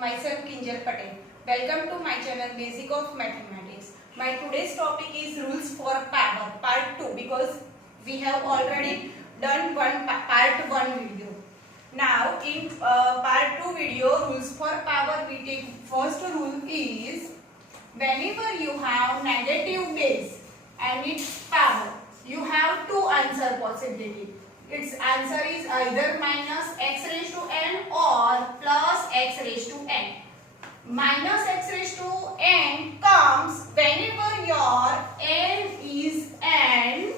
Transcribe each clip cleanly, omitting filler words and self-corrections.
myself Kinjal Patel. Welcome to my channel Basic of Mathematics. My today's topic is rules for power part 2 because we have already done part 1 video. Now in part 2 video rules for power we take first rule is whenever you have negative base and its power you have two answer possibility. Its answer is either minus x raised to n or plus x raised to n. Minus x raised to n comes whenever your n is an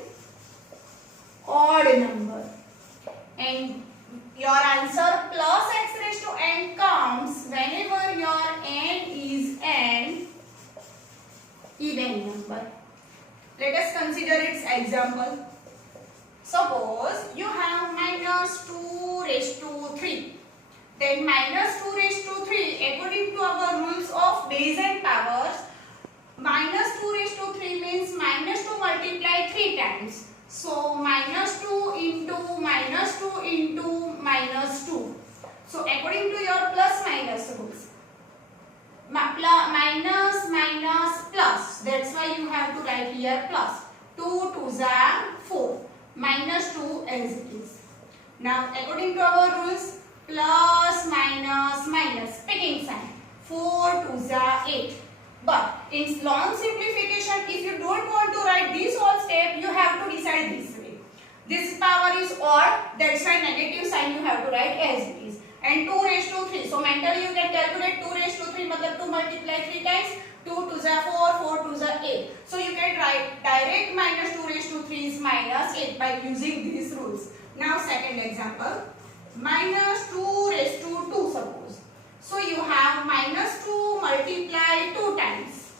odd number, and your answer plus x raised to n comes whenever your n is an even number. Let us consider its example. Suppose you have minus 2 raised to 3. Then minus 2 raised to 3, according to our rules of base and powers, minus 2 raised to 3 means minus 2 multiplied 3 times. So minus 2 into minus 2 into minus 2. So according to your plus minus rules, minus minus plus, that's why you have to write here plus. 2 2s are 4. Minus 2 as it is. Now according to our rules, plus minus minus, picking sign. 4 2s are 8. But in long simplification, if you don't want to write this whole step, you have to decide this way. This power is odd, that's why negative sign you have to write as it is. And 2 raised to 3. So mentally you can calculate 2 raised to 3 matlab 2 multiply 3 times. 2 2s are 4, 4 2s are 8. So you can write direct minus 2 raised to 3 is minus 8 by using these rules. Now second example, minus 2 raised to 2 suppose. So you have minus 2 multiply 2 times.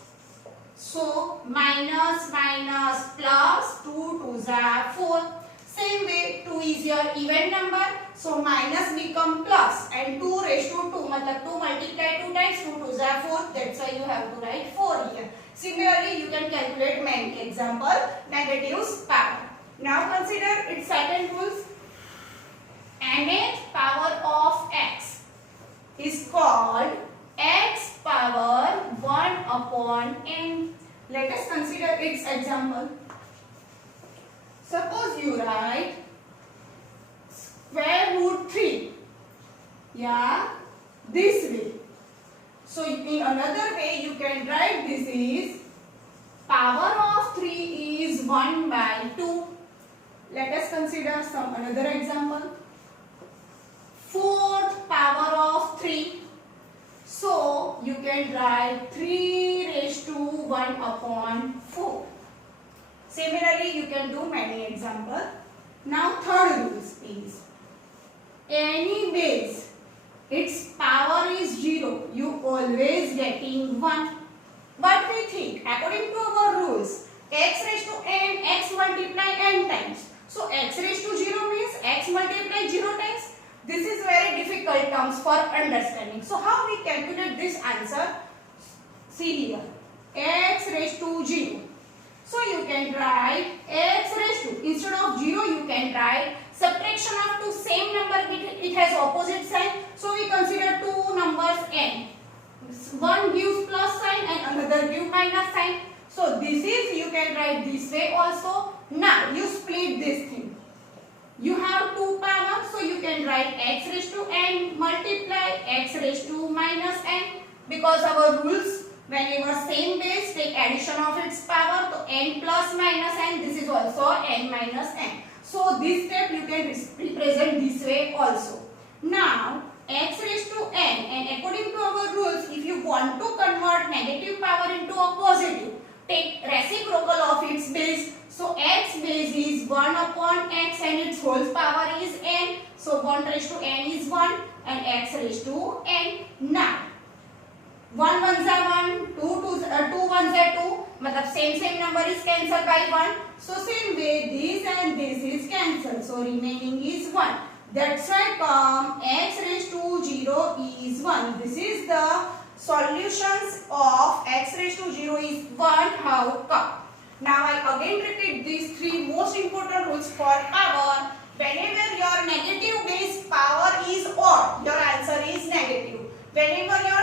So minus minus plus 2 2s are 4. Same way 2 is your even number. So minus become plus and 2 raised to 2 matlab 2 multiply 2 times, 2 2s are 4. That's why you have to write 4 here. Similarly you can calculate many example negatives power. Now consider its second rules. Nth power of x is called x power 1 upon n. Let us consider its example. Suppose you write square root 3. Yeah, this way. So in another way you can write this is power of 3 is 1 by 2. Let us consider some another example. Fourth power of 3. So you can write 3 raised to 1 upon 4. Similarly, you can do many examples. Now third rule is any base, its power is 0. You always getting 1. But we think according to our rules, x raised to n, x multiply n times. So x raised to 0 means x multiply 0 times. This is very difficult terms for understanding. So how we calculate this answer? See here, x raised to 0. So you can write x raised to, instead of 0 you can write subtraction of two same number, it has opposite sign. So we consider two numbers n. One gives plus sign and another gives minus sign. So this is, you can write this way also. Now you split this thing. You have two powers, so you can write x raised to n multiply x raised to minus n. Because our rules, whenever same base, take addition of its power, so n plus minus n, this is also n minus n. So this step you can represent this way also. Now x raised to n, and according to our rules, if you want to convert negative power into a positive, take reciprocal of its base. So x base is 1 upon x and its whole power is n. So 1 raised to n is 1 and x raised to n. Now 1 1s are 1, 2 1s are 2, matlab same number is cancelled by 1. So same way this and this is cancelled. So remaining is 1. That's why come x raised to 0 is 1. This is the solutions of x raised to 0 is 1. How come? Now I again repeat these three most important rules for power. Whenever your negative base power is odd, your answer is negative. Whenever your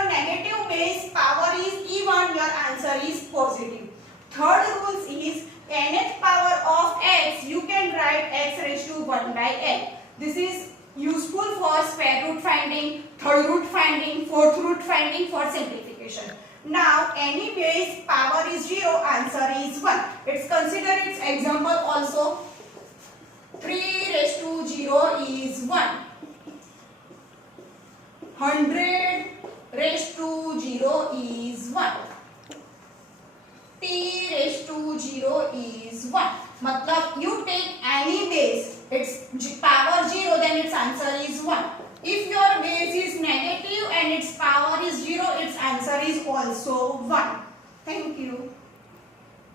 base power is even, your answer is positive. Third rule is nth power of x, you can write x raised to 1 by n. This is useful for square root finding, third root finding, fourth root finding, for simplification. Now any base power is 0, answer is 1. Let's consider its example also. 3 raised to 0 is 1. 100 raised to 0 is 1. T raised to 0 is 1. मतलब you take any base, its power 0, then its answer is 1. If your base is negative and its power is 0, its answer is also 1. Thank you.